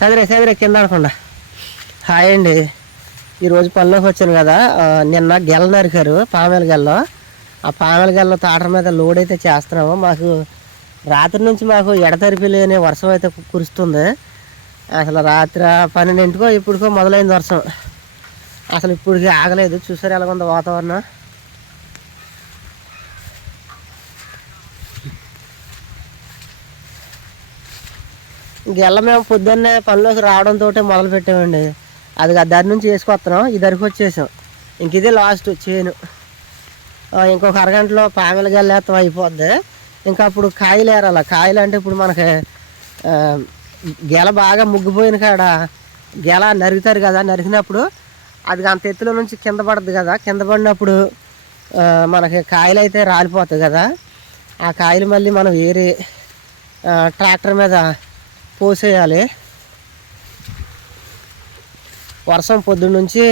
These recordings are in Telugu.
సదరే సదరే కింద ఆడకుండా. హాయ్ అండి. ఈరోజు పనిలోకి వచ్చాను కదా. నిన్న గెల నరికారు పామెల గెల్లో. ఆ పామెల గెల్లో తాటర మీద లోడ్ అయితే చేస్తున్నాము. మాకు రాత్రి నుంచి మాకు ఎడతెరిపి లేని వర్షం అయితే కురుస్తుంది. అసలు రాత్రి పన్నెండింటికో ఇప్పుడుకో మొదలైంది వర్షం. అసలు ఇప్పటికీ ఆగలేదు. చూసారు ఎలాగుందో వాతావరణం? గెల్ల మేము పొద్దున్నే పనిలోకి రావడంతో మొదలు పెట్టామండి. అది దారి నుంచి వేసుకొస్తున్నాం. ఈ దరికి వచ్చేసాం. ఇంక ఇదే లాస్ట్ చేను ఇంకొక అరగంటలో పామెల గెల్లేస్తాం అయిపోద్ది. ఇంకా అప్పుడు కాయలు ఏరాల. కాయలు అంటే ఇప్పుడు మనకి గెల బాగా ముగ్గిపోయిన కాడ గెల నరుగుతారు కదా నరికినప్పుడు అది అంత ఎత్తులో నుంచి కింద పడద్దు కదా. కింద పడినప్పుడు మనకి కాయలు అయితే రాలిపోతాయి కదా. ఆ కాయలు మళ్ళీ మనం ఏరి ట్రాక్టర్ మీద పోసేయాలి. వర్షం పొద్దున్న నుంచి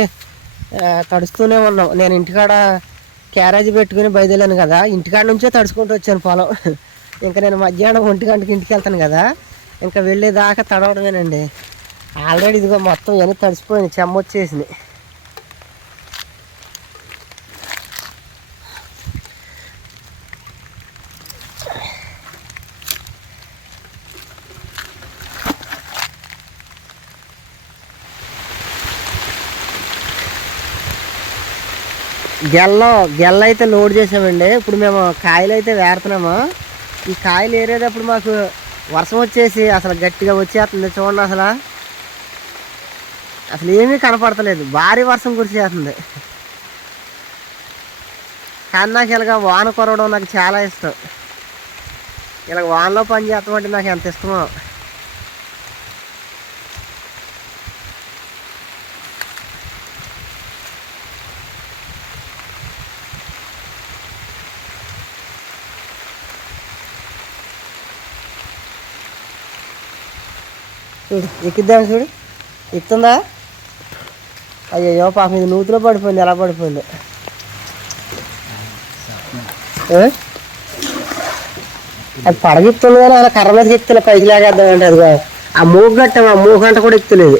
తడుస్తూనే ఉన్నాం. నేను ఇంటికాడ క్యారేజ్ పెట్టుకుని బయలుదేరాను కదా. ఇంటికాడ నుంచే తడుచుకుంటూ వచ్చాను పొలం. ఇంకా నేను మధ్యాహ్నం ఒంటి గంటకి ఇంటికి వెళ్తాను కదా. ఇంకా వెళ్ళేదాకా తడవడమేనండి. ఆల్రెడీ ఇదిగో మొత్తం ఇవన్నీ తడిసిపోయింది చెమ్మ వచ్చేసింది గెల్లో గెల్ల అయితే లోడ్ చేసామండి. ఇప్పుడు మేము కాయలు అయితే వేరుతున్నాము. ఈ కాయలు ఏరేటప్పుడు మాకు వర్షం వచ్చేసి అసలు గట్టిగా వచ్చేస్తుంది చూడండి అసలు. అసలు ఏమీ కనపడతలేదు. భారీ వర్షం కురిసేస్తుంది కానీ నాకు ఇలాగ వాన కొరవడం నాకు చాలా ఇష్టం. ఇలా వానలో పని చేస్తామంటే నాకు ఎంత ఇష్టమో. చూడు ఎక్కిద్దాం చూడు. ఎక్కుతుందా? అయ్యో పాపం ఇది నూతిలో పడిపోయింది ఎలా పడిపోయింది. అది పడగెత్తుంది కానీ అలా కర్ర మీద ఎక్కుతులే పైకి లాగేద్దాం అంటే అది ఆ మూగు గట్ట ఆ మూగంట కూడా ఎక్కుతలేదు.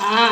ఆ.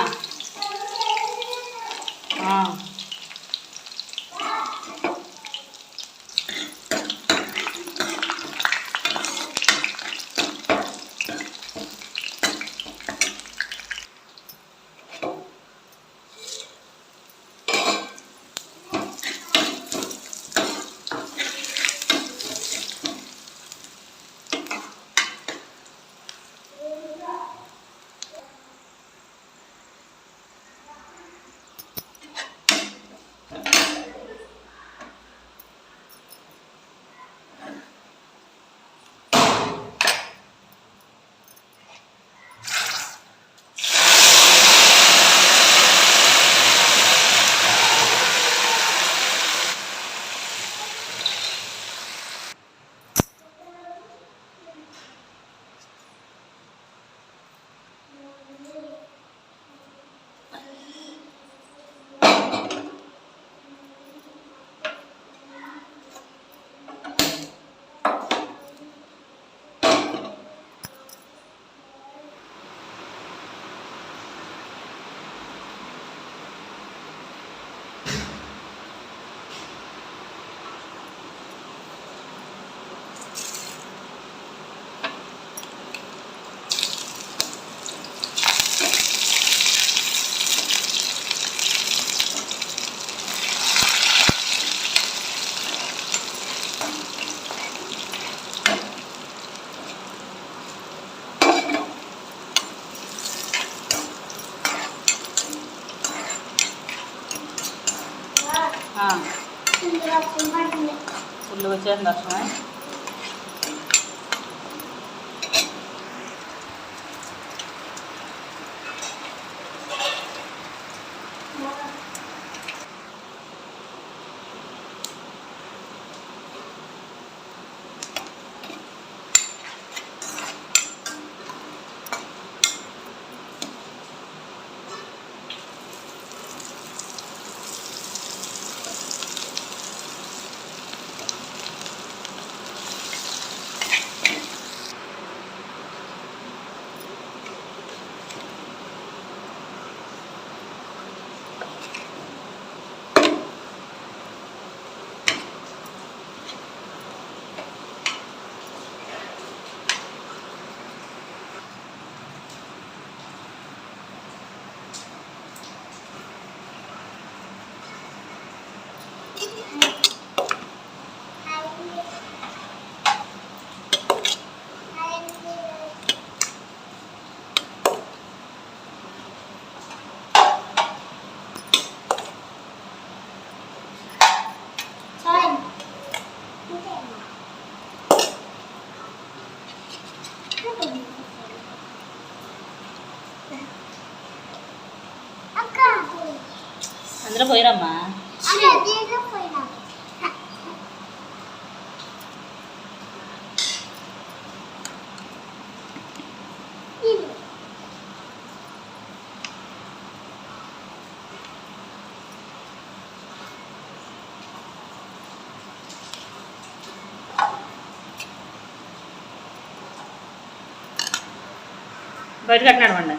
ఫుల్ వచ్చేసింది అందులో పోయిరమ్మా? బయట కట్టినాడు మండి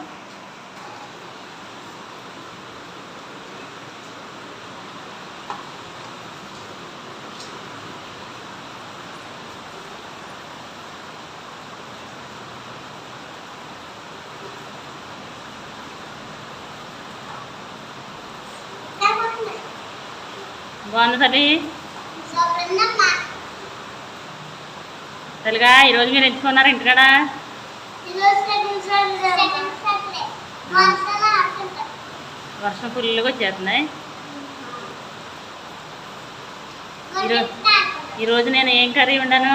బాగుంది తల్లి? తల్లిగా ఈరోజు మీరు ఎంచుకున్నారు ఇంటికాడ? వర్షం ఫుల్గా వచ్చేస్తున్నాయి. ఈరోజు ఈరోజు నేను ఏం కర్రీ ఉండను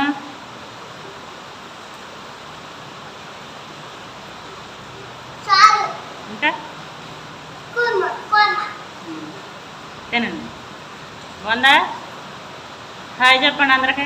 ఇంకా తినండి బాగుందా? హాయ్ చెప్పండి అందరికీ.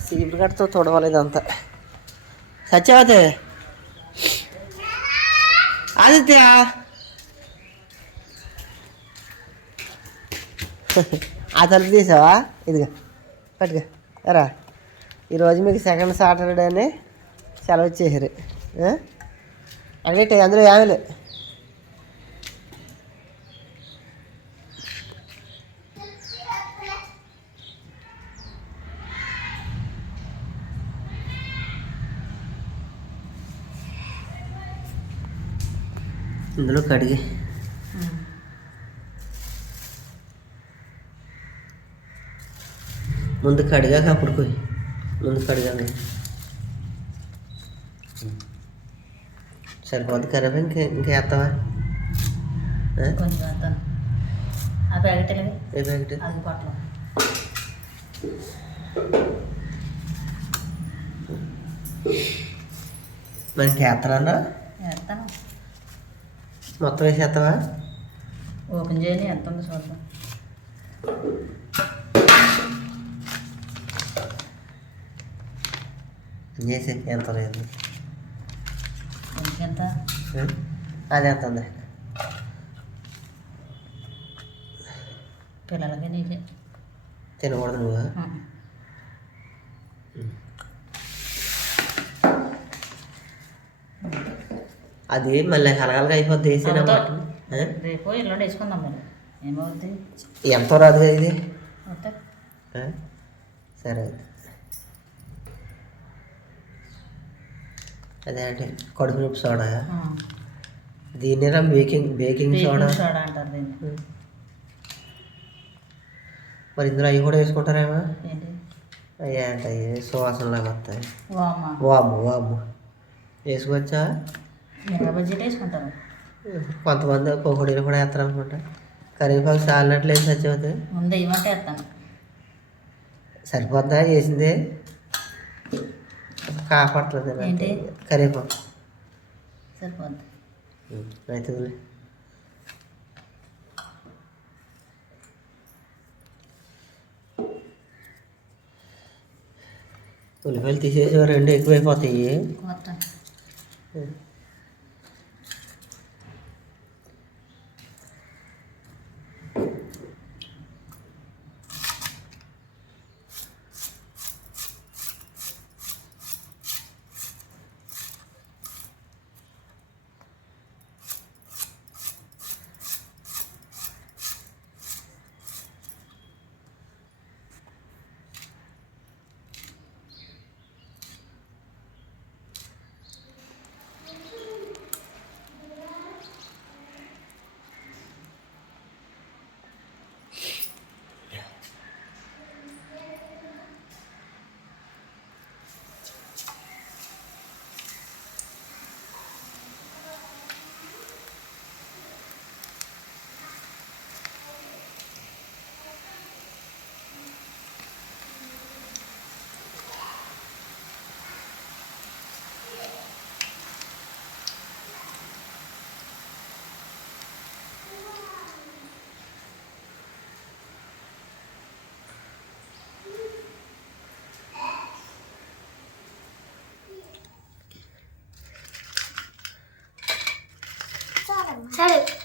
సీపురు కట్టతో తొడవలేదు అంత సత్యవతి. ఆదిత్య. ఆ తలుపు తీసావా? ఇదిగా పట్టుగా రా. ఈరోజు మీకు సెకండ్ సాటర్డే అని సెలవు ఇచ్చేసారు ఆ? అడిగితే అందులో ఏమీ ఇందులో కడిగి. ముందు కడిగాక అప్పుడు పోయి ముందు కడిగా సరిపోద్ది కరాబా ఇంక ఇంకా వేస్తావా? ఏ ప్యాకెట్? మనకి వేస్తానన్నా మొత్తం వేసేస్తావా ఓపెన్ చేయని ఎంత ఉందో చూద్దాం చేసి ఎంత లేదు ఎందుకంత ఆ? అది ఎంత ఉంది పిల్లలకి నీకే తినకూడదు నువ్వు అది మళ్ళీ కలగలగా అయిపోద్ది వేసేనమాట రేపు ఎల్లుండి వేసుకుందాం మరి. ఏమవుద్ది? ఎంత రాదుగా ఇది? సరే అయితే. అదే అంటే కడుపు నొప్పి సోడా? దీనిరా బేకింగ్ బేకింగ్ సోడా. సోడా అంటారు దీన్ని. మరి ఇందులో అవి కూడా వేసుకుంటారేమో అయ్యా అంటే సువాసనలాగా వస్తాయి. వాము వాము. వేసుకోవచ్చా? మిరప బజ్జీలు వేసుకుంటారు. కొంతమంది పొగడీలు కూడా వేస్తారు అనుకుంటా కరివేపాకు సాలినట్లు వేసి సచ్చిపోతే ముందు ఇవ్వమంటే వేస్తాను. సరిపోద్దా వేసిందే కాపాడలేదు ఏంటి? కరివేపాకు. సరిపోద్ది. అయితే వదిలే. ఉల్లిపాయలు తీసేసి రెండు ఎక్కువైపోతాయి. సరే సరే